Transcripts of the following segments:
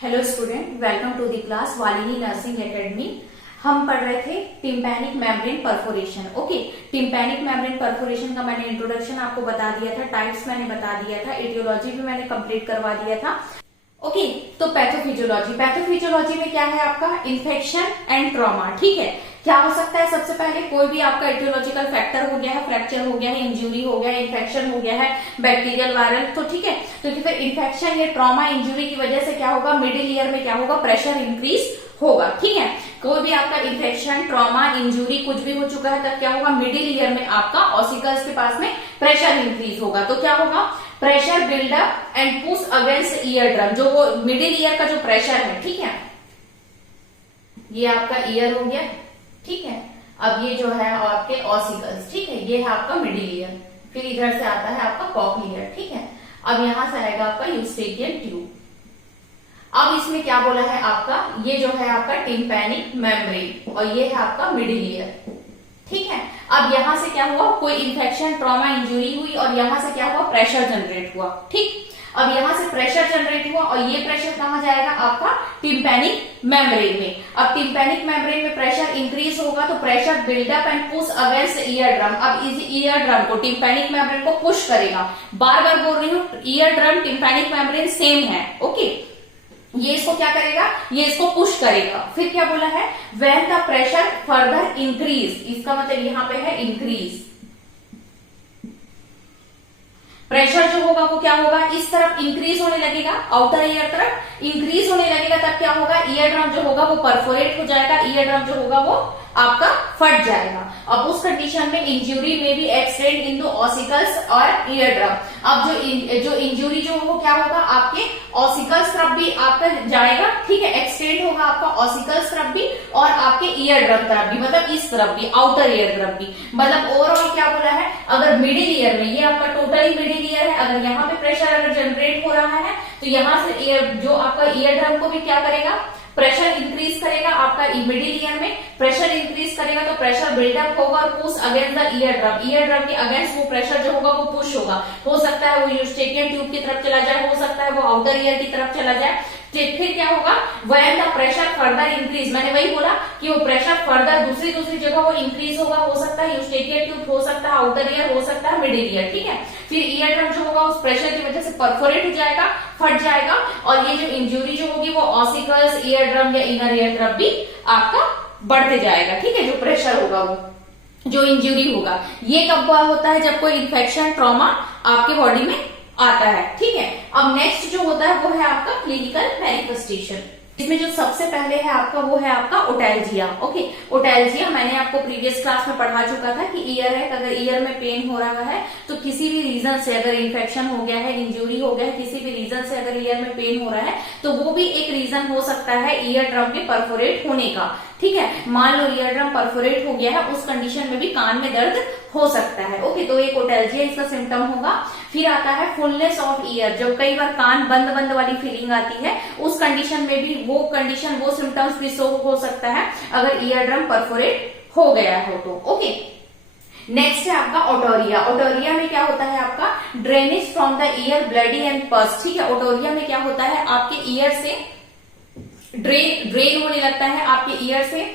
Hello student, welcome to the class Valini nursing academy. हम पढ़ रहे थे tympanic membrane perforation. Okay, tympanic membrane perforation का मैंने इंट्रोडक्शन आपको बता दिया था, टाइप्स मैंने बता दिया था, एटियोलॉजी भी मैंने कंप्लीट करवा दिया था। ओके, तो पैथोफिजियोलॉजी, पैथोफिजियोलॉजी में क्या है आपका इन्फेक्शन एंड ट्रॉमा। ठीक है, क्या हो सकता है? सबसे पहले कोई भी आपका एटियोलॉजिकल फैक्टर हो गया है, फ्रैक्चर हो गया है, इंजरी हो गया है, इन्फेक्शन हो गया है, बैक्टीरियल वायरल, तो ठीक है। तो फिर इन्फेक्शन या ट्रॉमा इंजरी की वजह से क्या होगा, मिडिल ईयर में क्या होगा, प्रेशर इंक्रीज होगा। ठीक है, कोई भी आपका इन्फेक्शन, ट्रॉमा, इंजरी कुछ भी हो चुका है तब क्या होगा, मिडिल ईयर में आपका ऑसिकल्स के पास में प्रेशर इंक्रीज होगा। तो क्या होगा, pressure buildup and push against ear drum, जो वो मिडिल ईयर का जो प्रेशर है। ठीक है, ये आपका ईयर हो गया। ठीक है, अब ये जो है आपके ऑसिकल्स, ठीक है, ये है आपका मिडिल ईयर। फिर इधर से आता है आपका कॉक्लियर। ठीक है, अब यहां से आएगा आपका यूस्टेकियन ट्यूब। अब इसमें क्या बोला है आपका, ये जो है आपका टिम्पैनिक मेम्ब्रेन और ये है आपका मिडिल ईयर। ठीक है, अब यहां से क्या हुआ, कोई इन्फेक्शन, ट्रॉमा, इंजरी हुई और यहां से क्या हुआ, प्रेशर जनरेट हुआ। ठीक, अब यहां से प्रेशर जनरेट हुआ और ये प्रेशर कहां जाएगा, आपका टिम्पैनिक मेम्ब्रेन में। अब टिम्पैनिक मेम्ब्रेन में प्रेशर इंक्रीज होगा तो pressure buildup and push against ear drum. अब इस ईयर ड्रम को, टिम्पैनिक मेम्ब्रेन को पुश करेगा। बार बार बोल रही हूं, ear drum tympanic membrane same है। ओके, ये इसको क्या करेगा, ये इसको पुश करेगा। फिर क्या बोला है, when the pressure further increase, इसका मतलब यहां पे है इंक्रीज। प्रेशर जो होगा वो क्या होगा, इस तरफ इंक्रीज होने लगेगा, आउटर ईयर तरफ इंक्रीज होने लगेगा। तब क्या होगा, ईयर ड्रम जो होगा वो परफोरेट हो जाएगा, ईयर ड्रम जो होगा वो आपका फट जाएगा। अब उस कंडीशन में इंजरी में भी एक्सटेंड इन टू ऑसिकल्स और ईयर ड्रम। अब जो इंजरी जो वो क्या होगा, आपके ऑसिकल्स तरफ भी आपका जाएगा। ठीक है, एक्सटेंड होगा आपका ऑसिकल्स तरफ भी और आपके ईयर ड्रम तरफ भी, मतलब इस तरफ भी, आउटर ईयर तरफ भी। मतलब ओवरऑल क्या बोला है, अगर मिडिल ईयर में, ये आपका टोटली मिडिल ईयर है, अगर यहाँ पे प्रेशर अगर जनरेट हो रहा है तो यहाँ से जो आपका ईयर ड्रम को भी क्या करेगा, प्रेशर इंक्रीज करेगा। आपका मिडिल ईयर में प्रेशर इंक्रीज करेगा तो प्रेशर बिल्डअप होगा और push against the ear drum. Ear drum के अगेंस्ट वो प्रेशर जो होगा वो पुश होगा। हो सकता है वो यूस्टेकियन ट्यूब की तरफ चला जाए, हो सकता है वो आउटर ईयर की तरफ चला जाए। फिर क्या होगा, when the pressure further increase, मैंने वही बोला कि वो प्रेशर फर्दर दूसरी जगह वो इंक्रीज होगा। हो सकता है यूस्टेकियन ट्यूब, हो सकता है आउटर ईयर, हो सकता है मिडिल ईयर। ठीक है, फिर ईयर ड्रम जो होगा उस प्रेशर की वजह से परफोरेट हो जाएगा, फट जाएगा और ये जो इंजरी जो होगी वो ऑसिकल्स, ईयर ड्रम या इनर ईयर ड्रम भी आपका बढ़ते जाएगा। ठीक है, जो प्रेशर होगा वो, जो इंजरी होगा, ये कब होता है, जब कोई इन्फेक्शन, ट्रॉमा आपके बॉडी में आता है। ठीक है, अब नेक्स्ट जो होता है वो है आपका क्लिनिकल मैनिफेस्टेशन। इसमें जो सबसे पहले है आपका वो है आपका ओटैल्जिया। ओके, ओटैल्जिया मैंने आपको प्रीवियस क्लास में पढ़ा चुका था कि ईयर है, अगर ईयर में पेन हो रहा है तो किसी भी रीजन से, अगर इन्फेक्शन हो गया है, इंजरी हो गया है, किसी भी रीजन से अगर ईयर में पेन हो रहा है तो वो भी एक रीजन हो सकता है ईयर ड्रम के परफोरेट होने का। ठीक है, मान लो ईयर ड्रम परफोरेट हो गया है, उस कंडीशन में भी कान में दर्द हो सकता है। ओके, तो एक ओटैल्जिया इसका सिम्टम होगा। फिर आता है फुलनेस ऑफ ईयर, जब कई बार कान बंद बंद वाली फीलिंग आती है, उस कंडीशन में भी वो कंडीशन, वो सिम्टम्स भी शो हो सकता है अगर ईयर ड्रम परफोरेट हो गया हो तो। ओके, नेक्स्ट है आपका ओटोरिया। ओटोरिया में क्या होता है आपका, drainage from the year, bloody and पस। ठीक है, ओटोरिया में क्या होता है, आपके ईयर से ड्रेन होने लगता है, आपके ईयर से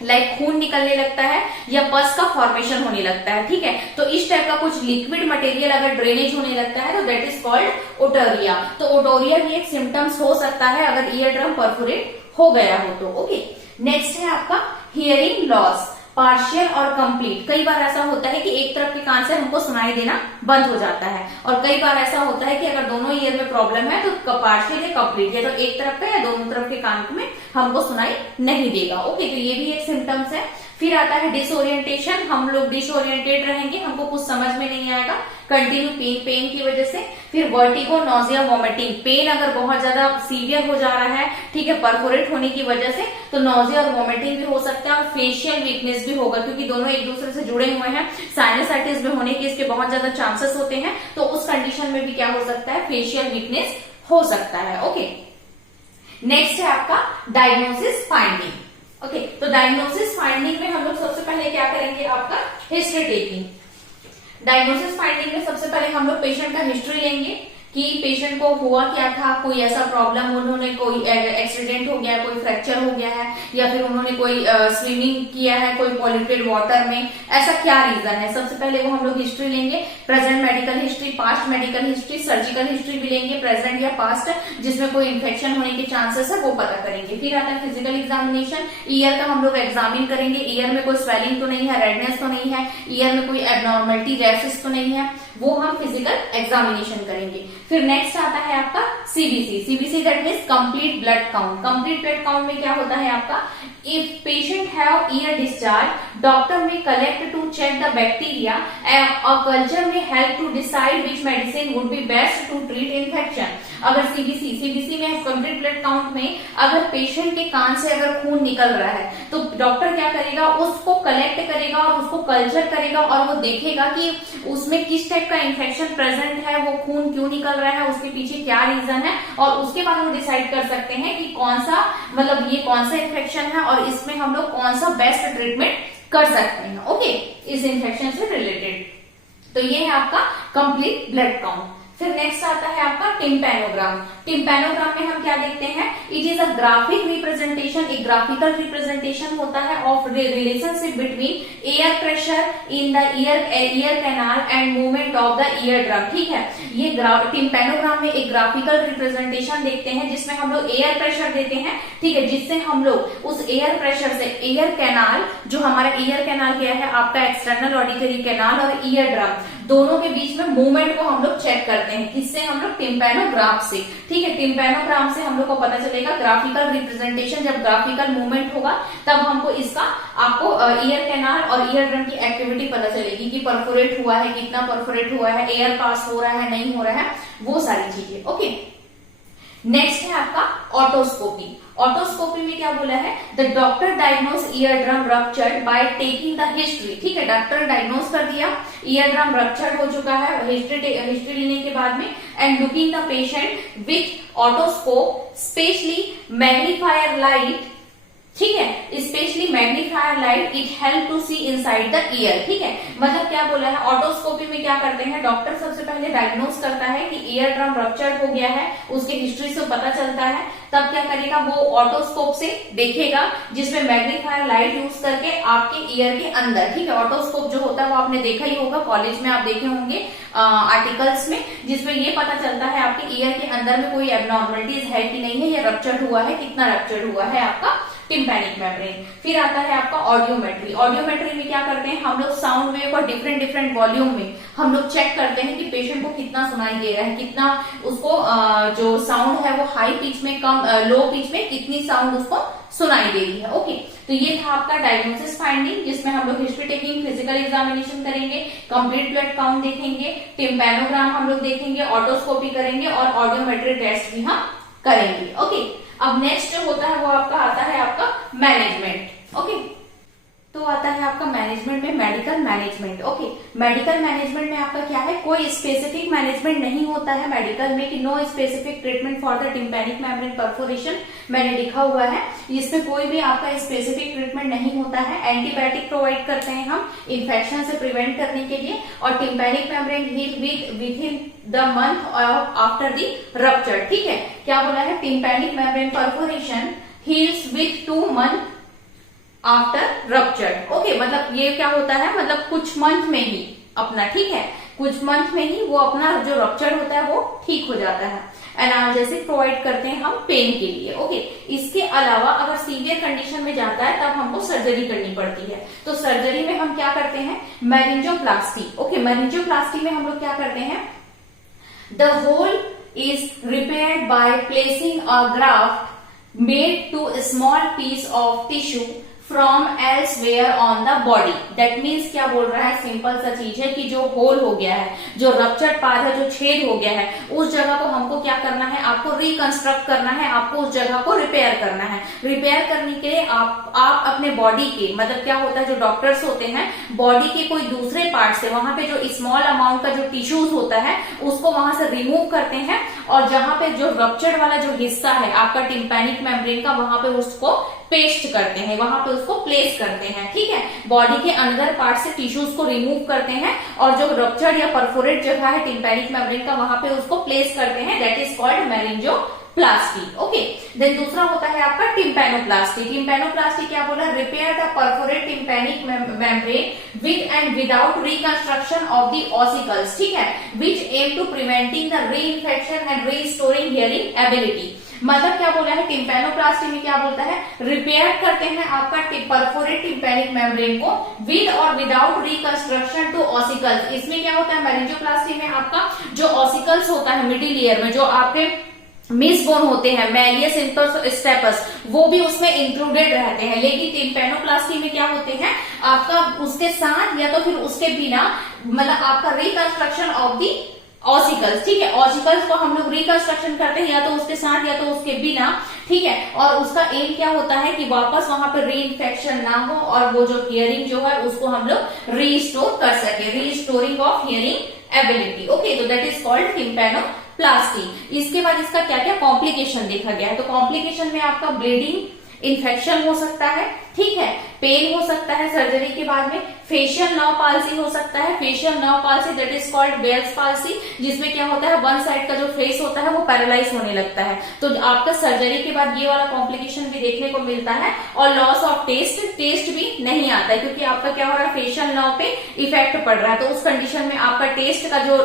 लाइक खून निकलने लगता है या पस का फॉर्मेशन होने लगता है। ठीक है, तो इस टाइप का कुछ लिक्विड मटेरियल अगर ड्रेनेज होने लगता है तो दैट इज कॉल्ड ओटोरिया। तो ओटोरिया भी एक सिम्टम्स हो सकता है अगर ईयर ड्रम परफोरेट हो गया हो तो। ओके, नेक्स्ट है आपका हियरिंग लॉस, पार्शियल और कंप्लीट। कई बार ऐसा होता है कि एक तरफ के कान से हमको सुनाई देना बंद हो जाता है और कई बार ऐसा होता है कि अगर दोनों ईयर में प्रॉब्लम है तो पार्शियल या कंप्लीट, या तो एक तरफ का या दोनों तरफ के कान में हमको सुनाई नहीं देगा। ओके, तो ये भी एक सिम्टम्स है। फिर आता है डिसोरिएंटेशन, हम लोग डिसोरिएंटेड रहेंगे, हमको कुछ समझ में नहीं आएगा कंटिन्यू पेन की वजह से। फिर वर्टिगो, नोजिया, वॉमिटिंग, पेन अगर बहुत ज्यादा सीवियर हो जा रहा है, ठीक है, परफोरेट होने की वजह से, तो नोजिया और वॉमिटिंग भी हो सकता है और फेशियल वीकनेस भी होगा क्योंकि दोनों एक दूसरे से जुड़े हुए हैं। साइनसाइटिस भी होने के इसके बहुत ज्यादा चांसेस होते हैं, तो उस कंडीशन में भी क्या हो सकता है, फेशियल वीकनेस हो सकता है। ओके, नेक्स्ट है आपका डायग्नोसिस फाइंडिंग। ओके, तो डायग्नोसिस फाइंडिंग में हम लोग सबसे पहले क्या करेंगे, आपका हिस्ट्री टेकिंग। डायग्नोसिस फाइंडिंग में सबसे पहले हम लोग पेशेंट का हिस्ट्री लेंगे। कि पेशेंट को हुआ क्या था, कोई ऐसा प्रॉब्लम, उन्होंने कोई एक्सीडेंट हो गया है, कोई फ्रैक्चर हो गया है, या फिर उन्होंने कोई स्विमिंग किया है कोई पॉल्यूटेड वाटर में, ऐसा क्या रीजन है। सबसे पहले वो हम लोग हिस्ट्री लेंगे, present medical history, past medical history, surgical history भी लेंगे, प्रेजेंट या पास्ट जिसमें कोई इन्फेक्शन होने के चांसेस है वो पता करेंगे। फिर आता है फिजिकल एग्जामिनेशन, ईयर का हम लोग एग्जामिन करेंगे, ईयर में कोई स्वेलिंग तो नहीं है, रेडनेस तो नहीं है, ईयर में कोई एबनॉर्मलिटी, रैशेस तो नहीं है, वो हम फिजिकल एग्जामिनेशन करेंगे। फिर नेक्स्ट आता है आपका CBC. CBC that means complete blood count. Complete blood count में क्या होता है आपका, if patient have ear discharge doctor में collect to check the bacteria, a culture में help to decide which medicine would be best to treat infection. अगर CBC में complete blood count में अगर पेशेंट के कान से अगर खून निकल रहा है तो डॉक्टर क्या करेगा, उसको कलेक्ट करेगा और उसको कल्चर करेगा और वो देखेगा कि उसमें किस टाइप का इन्फेक्शन प्रेजेंट है, वो खून क्यों निकल रहा है, उसके पीछे क्या रीजन है, और उसके बाद वो डिसाइड कर सकते हैं कि कौन सा मतलब ये कौन सा इन्फेक्शन है और इसमें हम लोग कौन सा बेस्ट ट्रीटमेंट कर सकते हैं। ओके, इस इन्फेक्शन से रिलेटेड। तो ये है आपका कंप्लीट ब्लड काउंट। फिर नेक्स्ट आता है आपका टिम्पैनोग्राम। टिम्पैनोग्राम में हम क्या देखते हैं, it is a graphic representation, एक ग्राफिकल रिप्रेजेंटेशन होता है of relationship between air pressure in the ear canal and movement of the ear drum. ठीक है, ये टिम्पैनोग्राम में एक ग्राफिकल रिप्रेजेंटेशन देखते हैं जिसमें हम लोग एयर प्रेशर देते हैं, ठीक है, जिससे हम लोग उस एयर प्रेशर से एयर कैनाल, जो हमारा ईयर कैनाल क्या है आपका एक्सटर्नल ऑडिटरी कैनाल और ईयर ड्रम, दोनों के बीच में मूवमेंट को हम लोग चेक करते हैं। किससे, हम लोग टिम्पैनोग्राफ से। ठीक है, टिम्पैनोग्राम से हम लोग को पता चलेगा ग्राफिकल रिप्रेजेंटेशन, जब ग्राफिकल मूवमेंट होगा तब हमको इसका आपको ईयर कैनाल और ईयर ड्रम की एक्टिविटी पता चलेगी कि परफोरेट हुआ है, कितना परफोरेट हुआ है, एयर पास हो रहा है नहीं हो रहा है, वो सारी चीजें। ओके, नेक्स्ट है आपका ऑटोस्कोपी। ऑटोस्कोपी में क्या बोला है, the doctor diagnose ear drum ruptured by taking the history. ठीक है, डॉक्टर डायग्नोज कर दिया ईयर ड्रम रप्चर्ड हो चुका है, हिस्ट्री लेने के बाद में, and looking the patient with otoscope specially magnifier light. ठीक है, specially magnifier light it help to see inside the ear. ठीक है, मतलब क्या बोला है, ऑटोस्कोपी में क्या करते हैं, डॉक्टर सबसे पहले डायग्नोज करता है कि ईयर ड्रम रप्चर्ड हो गया है, उसके हिस्ट्री से पता चलता है, तब क्या करेगा वो ऑटोस्कोप से देखेगा जिसमें मैग्नीफायर लाइट यूज करके आपके ईयर के अंदर। ठीक है, ऑटोस्कोप जो होता है वो आपने देखा ही होगा, कॉलेज में आप देखे होंगे आर्टिकल्स में, जिसमें ये पता चलता है आपके ईयर के अंदर में कोई एबनॉर्मलिटीज है कि नहीं है, या रप्चर्ड हुआ है, कितना रप्चर्ड हुआ है आपका टिम्पैनिक मेम्ब्रेन। फिर आता है आपका ऑडियोमेट्री। ऑडियोमेट्री में क्या करते हैं हम लोग, साउंड वेव को डिफरेंट डिफरेंट वॉल्यूम में हम लोग चेक करते हैं कि पेशेंट को कितना सुनाई दे रहा है, कितना उसको जो साउंड है वो हाई पिच में, कम लो पिच में कितनी साउंड उसको सुनाई दे रही है। ओके, तो ये था आपका डायग्नोसिस फाइंडिंग, जिसमें हम लोग हिस्ट्री टेकिंग, फिजिकल एग्जामिनेशन करेंगे, कंप्लीट ब्लड काउंट देखेंगे, टिम्पैनोग्राम हम लोग देखेंगे, ऑटोस्कोपी करेंगे और ऑडियोमेट्री टेस्ट भी हम करेंगे। ओके, अब नेक्स्ट जो होता है वो आपका आता है आपका मैनेजमेंट। ओके, तो आता है आपका मैनेजमेंट में medical management. Okay, medical management में आपका क्या है, कोई स्पेसिफिक मैनेजमेंट नहीं होता है मेडिकल में कि no specific treatment for the tympanic membrane perforation, मैंने लिखा हुआ है, इसमें कोई भी आपका स्पेसिफिक ट्रीटमेंट नहीं होता है। एंटीबायोटिक प्रोवाइड करते हैं हम इन्फेक्शन से प्रिवेंट करने के लिए, और tympanic membrane heal within the month after the rupture. ठीक है, क्या बोला है, tympanic membrane perforation heals with 2 months after rupture. Okay, मतलब ये क्या होता है, मतलब कुछ मंथ में ही अपना, ठीक है, कुछ मंथ में ही वो अपना जो रप्चर होता है वो ठीक हो जाता है। एनाल्जेसिक प्रोवाइड करते हैं हम पेन के लिए। ओके, इसके अलावा अगर सीवियर कंडीशन में जाता है तब हमको सर्जरी करनी पड़ती है। तो सर्जरी में हम क्या करते हैं, मैरिंजोप्लास्टी। ओके, मैरिंजोप्लास्टी में हम लोग क्या करते हैं, the hole is repaired by placing a graft made to small piece of tissue from elsewhere on the body. That means क्या बोल रहा है, सिंपल सा चीज है कि जो होल हो गया है, जो रप्चर्ड पार्ट है, जो छेद हो गया है, उस जगह को हमको क्या करना है, आपको रिकंस्ट्रक्ट करना है, आपको उस जगह को रिपेयर करना है। रिपेयर करने के लिए आप अपने बॉडी के, मतलब क्या होता है, जो डॉक्टर्स होते हैं बॉडी के कोई दूसरे पार्ट से, वहां पे जो स्मॉल अमाउंट का जो टिश्यूज होता है उसको वहां से रिमूव करते हैं, और जहां पे जो रप्चर्ड वाला जो हिस्सा है आपका टिम्पैनिक मेम्ब्रेन का, वहां पे उसको पेस्ट करते हैं, वहां पे उसको प्लेस करते हैं, ठीक है। बॉडी के अंदर पार्ट से टिश्यूज को रिमूव करते हैं और जो रप्चर्ड या परफोरेट जगह है टिम्पैनिक मेम्ब्रेन का, वहां पे उसको प्लेस करते हैं, that is called myringoplasty. Okay, then दूसरा होता है आपका टिम्पैनोप्लास्टी। टिम्पैनोप्लास्टी क्या बोला? Repair the perforate tympanic membrane with and without reconstruction of the ossicles, ठीक है, which aim to preventing the reinfection and restoring hearing ability. मतलब क्या बोला है? टिम्पैनोप्लास्टी में क्या बोलता है? रिपेयर करते हैं आपका परफोरेट टिम्पैनिक मेम्ब्रेन को विद और विदाउट रिकंस्ट्रक्शन टू ऑसिकल्स। इसमें क्या होता है? मेरिंजोप्लास्टी में आपका जो ऑसिकल्स होता है मिडिल ईयर में, जो आपके मिस बोन होते हैं, मैलियस स्टेपस, वो भी उसमें इंक्लूडेड रहते हैं। लेकिन टिम्पैनोप्लास्टी में क्या होते हैं? आपका उसके साथ या तो फिर उसके बिना, मतलब आपका रिकंस्ट्रक्शन ऑफ दी ऑसिकल्स, ठीक है। ऑसिकल्स को हम लोग रिकंस्ट्रक्शन करते हैं या तो उसके साथ या तो उसके बिना, ठीक है। और उसका एम क्या होता है कि वापस वहां पर री इन्फेक्शन ना हो और वो जो हियरिंग जो है उसको हम लोग रीस्टोर कर सके, restoring of hearing ability. Okay, तो दैट इज कॉल्ड टिम्पैनोप्लास्टी। इसके बाद इसका क्या क्या कॉम्प्लिकेशन देखा गया है? तो कॉम्प्लिकेशन में आपका ब्लीडिंग, इन्फेक्शन हो सकता है, ठीक है, पेन हो सकता है सर्जरी के बाद में, फेशियल नर्व पाल्सी हो सकता है। Facial nerve palsy that is called Bell's palsy, जिसमें क्या होता है? वन साइड का जो फेस होता है वो पैरालाइज होने लगता है। तो आपका सर्जरी के बाद ये वाला कॉम्प्लिकेशन भी देखने को मिलता है। और लॉस ऑफ टेस्ट, टेस्ट भी नहीं आता है क्योंकि आपका क्या हो रहा है? फेशियल नर्व पे इफेक्ट पड़ रहा है। तो उस कंडीशन में आपका टेस्ट का जो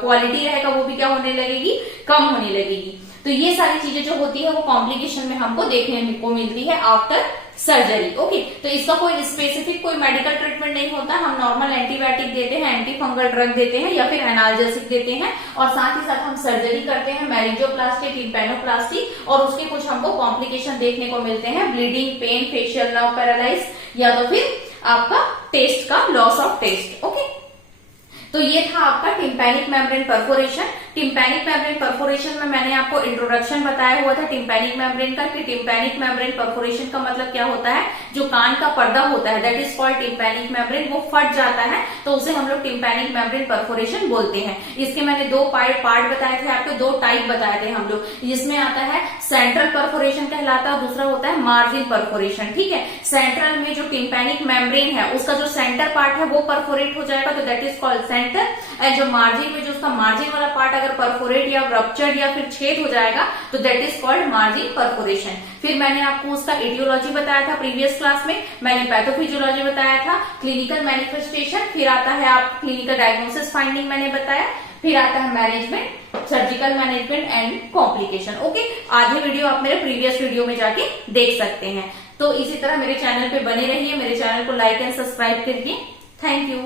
क्वालिटी रहेगा वो भी क्या होने लगेगी? कम होने लगेगी। तो ये सारी चीजें जो होती है वो कॉम्प्लिकेशन में हमको देखने को मिलती है आफ्टर सर्जरी। ओके, तो इसका कोई स्पेसिफिक कोई मेडिकल ट्रीटमेंट नहीं होता। हम नॉर्मल एंटीबायोटिक देते हैं, एंटी फंगल ड्रग देते हैं या फिर एनाल्जेसिक देते हैं और साथ ही साथ हम सर्जरी करते हैं, मेरिंजोप्लास्टी, टिम्पैनोप्लास्टी, और उसके कुछ हमको कॉम्प्लिकेशन देखने को मिलते हैं, bleeding, pain, facial nerve paralyse या तो फिर आपका टेस्ट का लॉस ऑफ टेस्ट। ओके, तो ये था आपका tympanic membrane perforation. Tympanic membrane perforation में मैंने आपको इंट्रोडक्शन बताया हुआ था टिम्पैनिक मेम्ब्रेन का, कि टिम्पैनिक मेम्ब्रेन परफोरेशन का मतलब क्या होता है? जो कान का पर्दा होता है that is called tympanic membrane, वो फट जाता है तो उसे हम लोग टिम्पैनिक मेम्ब्रेन परफोरेशन बोलते हैं। इसके मैंने दो पार्ट बताए थे आपको, दो टाइप बताए थे हम लोग, जिसमें आता है सेंट्रल परफोरेशन कहलाता है, दूसरा होता है मार्जिन परफोरेशन, ठीक है। सेंट्रल में जो टिम्पैनिक मेम्ब्रेन है उसका जो सेंटर पार्ट है वो परफोरेट हो जाएगा, तो that is called centre. And जो मार्जिन में जो उसका मार्जिन वाला पार्ट अगर परफोरेट या रप्चर्ड या फिर छेद हो जाएगा तो that is called margin perforation. फिर मैंने आपको उसका एटियोलॉजी बताया था प्रीवियस क्लास में, मैंने पैथोफिजियोलॉजी बताया था, क्लिनिकल मैनिफेस्टेशन, फिर आता है आप क्लिनिकल डायग्नोसिस फाइंडिंग मैंने बताया, फिर आता है management, surgical management and complication. Okay, आधे वीडियो आप मेरे प्रीवियस वीडियो में जाके देख सकते हैं। तो इसी तरह मेरे चैनल पे बने रहिए, मेरे चैनल को लाइक एंड सब्सक्राइब करिए। Thank you.